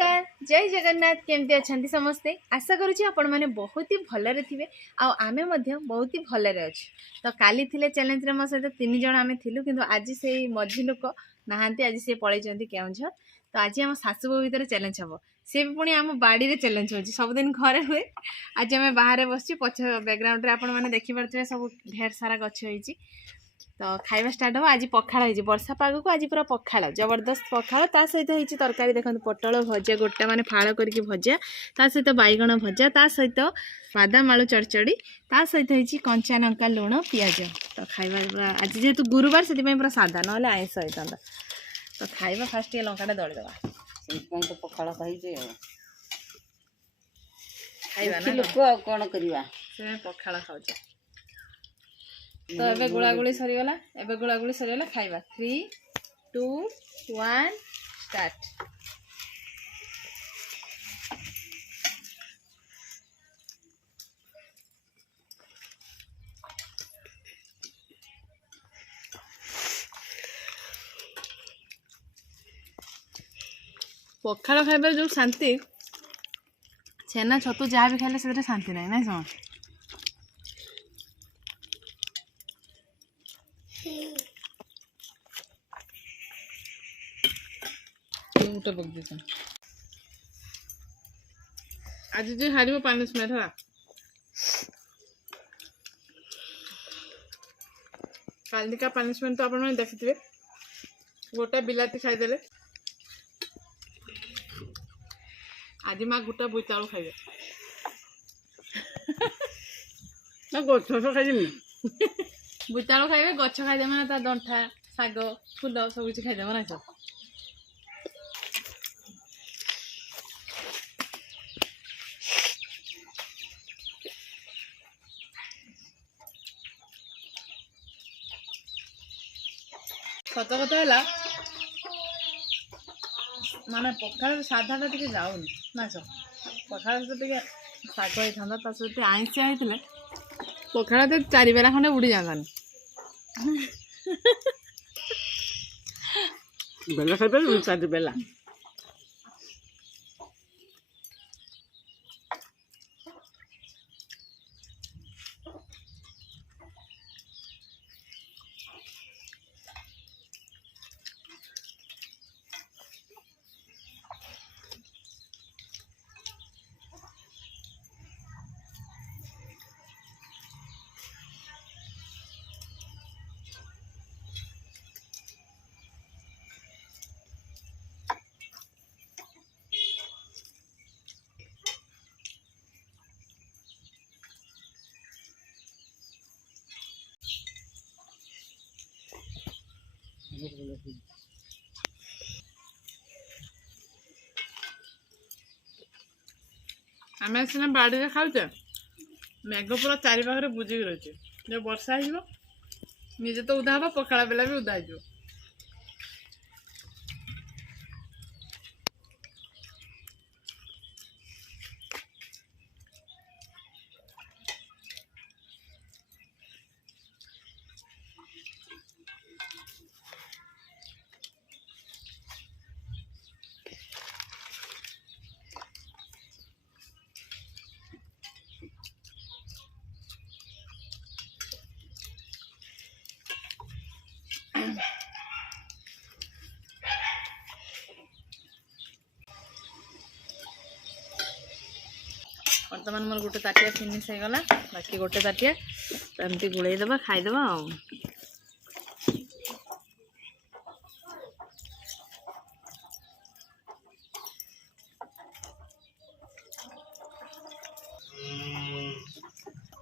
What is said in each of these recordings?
नमस्कार जय जगन्नाथ केमती अच्छा समस्ते आशा करुँच आपण मैंने बहुत ही भलरे थे आमे बहुत ही भलरे अच्छे तो काली थिले चैलेंज रे मो सहित 3 जण आमे थिलु किंतु आज से मझी लोक नहांती आज से पळैचंती केउझर तो आज आम सासुबो भीतर चैलेंज हम सी भी पुणी आम बाड़ी रे चैलेंज होची सबदिन घरे हुए आज आम बाहर बसची पछ बैकग्राउंड रे आपण माने देखि परथि सब ढेर सारा गछ होईची तो खाइबा स्टार्ट हो आज पखाड़ हो वर्षा पाग को आज पूरा पखाड़ जबरदस्त पखाड़ ता सहित होती तरकारी देखो पटल भजा गोटा माने फाड़ करके भजा ता सहित बैगण भजा ता सहित बादाम आलू चढ़चड़ी ता सहित होती कंचा लंका लुण पियाज तो खाइबा आज जेहेतु गुरुवार से पूरा सादा ना आइंस होता तो खाइबा फास्ट ये लंका दलिदेवा तो पखाड़ खाई खाइबा लोक कौन करवा पखाड़ खाऊ तो एबे गुलागुली सरीगला एबे गुलागुली सरीगला खाइबा 3 2 1 स्टार्ट पखाड़ खाइबा जो शांति छेना छतु जहाँ भी खाइले से शांति नहीं ना सम आज जो हारिबो पनिशमेंट है काली का पनिशमेंट तो आपण देखिथिबे गोटा बिलाती खाइदेले आज माँ गोटा बोईतालु खाइबे ना गछ खाई बोईतालु खाइबे गछ खाइदे माने ता दंठा साग फूल सब किछि खाइदे माने सब सत कथा है माने पखाड़ साधाटा टे जाऊन ना सब पखाड़ टे शाग होता सहित आइंसिया होते पखाड़ तो 4 बेला खंडे उड़ी जातानी बेला खाई 4 बेला आम सीना बाड़ी खाऊचे मेघ पूरा चारि पाखे बुझिक रही जो वर्षा निजे तो उदा हम पखाड़ बेला भी उदा हो बर्तमान मोर गोटे ताटिया फिनिश हो गला बाकी गोटे ताटिया तो एमती गुड़े दबा खाईदबा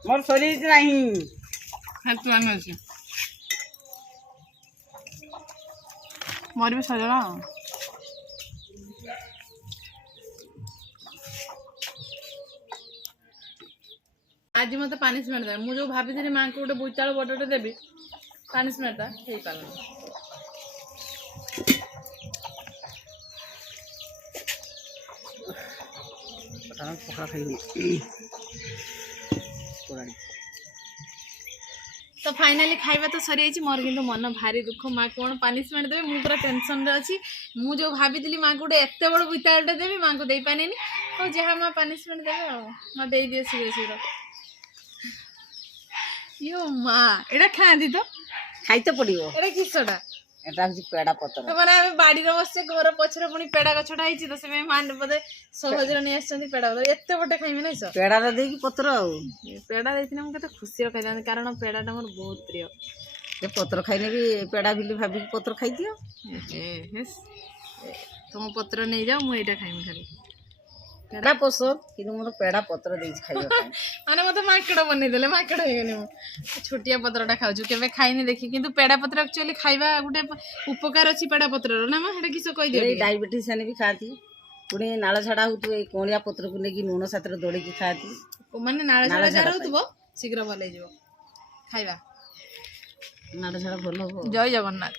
मोर शरीर नहीं तू आम अच्छे मोर भी सजला आज मत पनिशमेंट दे मुझे भाभी थी माँ को गोटे बोईतालु बड़टे देवी पनिशमेंटा हो पार पखाड़ खाई तो फाइनाली खाଇବା तो सरी जाइए मोर किंतु मन भारी दुख माँ कौन पनिशमेंट देवे मु पूरा टेंशन रे अच्छी मु जो भाभी माँ को गोटे एत बड़ बिताड़े देवी माँ को दे पानी और जहाँ माँ पनिशमेंट देवे माँ दे दिए शीघ्र शीघ्र यो माँ एटा खाती तो खाई तो पड़ो एटा किसटा এটা হচ্ছে পেড়া পত্র মানে আমি বাড়িরে বসছে ঘর পছরে পুনি পেড়া গছটা হইছি তো সে মানে বোধে সহজরে নিয়ে আসছেন পেড়া বোধ এত বটে খাইবে না সব পেড়াটা ଦେଇକି পত্র ଆଉ পেড়া ଦେଇଥିଲେ ମୁଁ କେତେ ଖୁସିରେ ଖାଇଥାନ୍ତି କାରଣ পেড়ାଟା ମୋର ବହୁତ ପ୍ରିୟ ଏ ପତ୍ର ଖାଇଲେ ବି পেড়ା ବୋଲି ଭାବିକି ପତ୍ର ଖାଇଦିଅ ତମ ପତ୍ର ନେଇଯାଅ ମୁଁ ଏଇଟା ଖାଇମି ଖାଲି পেড়া পସନ୍ଦ କିନ୍ତୁ ମୋର পেড়ା ପତ୍ର ଦେଇଛି ଖାଇବା ପାଇଁ ମାନେ ମତେ ମାଙ୍କଡ ବନେଇଦେଲେ ମାଙ୍କଡ ହେଇଗଲି ମୁଁ ଛୋଟିଆ ପତ୍ରଟା ଖାଉଛୁ କେବେ ଖାଇନି ଦେଖି କିନ୍ତୁ ପେଡା ପତ୍ର ଆକ୍ଚୁଆଲି ଖାଇବା ଗୋଟେ ଉପକାର ଅଛି ପେଡା ପତ୍ରର ନା ମା ସେଟା କିସ କହିଦିଅ ଏଇ ଡାଇବେଟିସିଆନ ବି ଖାଆନ୍ତି ପୁଣି ନାଳ ଝାଡା ହଉଥିବ ଏଇ କଅଁଳିଆ ପତ୍ରକୁ ନେଇକି ଲୁଣ ସାଥିରେ ଦଳିକି ଖାଆନ୍ତି ମାନେ ନାଳ ଝାଡା ଯାହାର ହଉଥିବ ଶୀଘ୍ର ଭଲ ହେଇଯିବ ଖାଇବା ନାଳ ଝାଡା ଭଲ ହବ ଜୟ ଜଗନ୍ନାଥ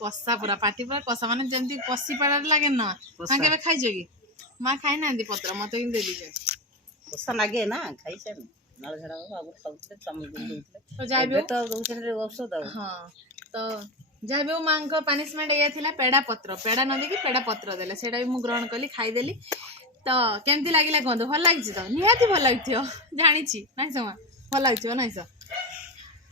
କଷା ପୁରା ପାଟି ପୁରା କଷା ମାନେ ଯେମିତି କଷି ପାଡ଼ାରେ ଲାଗେ ନା ମା କେବେ ଖାଇଛ କି ମା ଖାଇନାହାନ୍ତି ପତ୍ର ମତେ କିନ୍ତୁ ଦେଇଦେଇଛ କଷା ଲାଗେ ନା ଖାଇସାରି ନାଳ ଝାଡା ହବ ଆଗରୁ ଖାଉଥିଲେ ଚାମଚ ଦଉଥିଲେ ତ ଯାହା ବି ତ ଦଉଛନ୍ତି ଔଷଧ ଆଉ ହଁ ତ ଯାହା ବି ହଉ ମାଙ୍କ ପାନିଶମେଣ୍ଟ ଏଇଆ ଥିଲା ପେଡ଼ା ପତ୍ର ପେଡ଼ା ନ ଦେଇକି ପେଡ଼ା ପତ୍ର ଦେଲେ ସେଇଟା ବି ମୁଁ ଗ୍ରହଣ କଲି ଖାଇଦେଲି ତ କେମିତି ଲାଗିଲା କୁହନ୍ତୁ ଭଲ ଲାଗିଛି ତ ନିହାତି ଭଲ ଲାଗିଥିବ ଜାଣିଛି ନାଇଁ ସମା ଭଲ ଲାଗିଥିବ ନାଇଁ ସ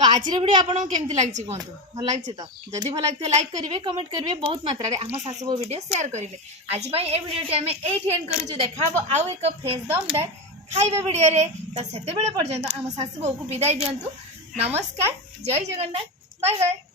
तो आज भिडियो आपको केमती लगी कहतु भल लगी तो जदि भल लगी लाइक करेंगे कमेंट करेंगे बहुत मात्रा आम सासु वीडियो शेयर करेंगे आज ये भिडियो आम ये एंड करूँ देखा आउ एक फ्रेश दमदार खाଇବା वीडियो रे तो से पर्यंत आम सासु को विदाई दिंतु नमस्कार जय जगन्नाथ बाय बाय।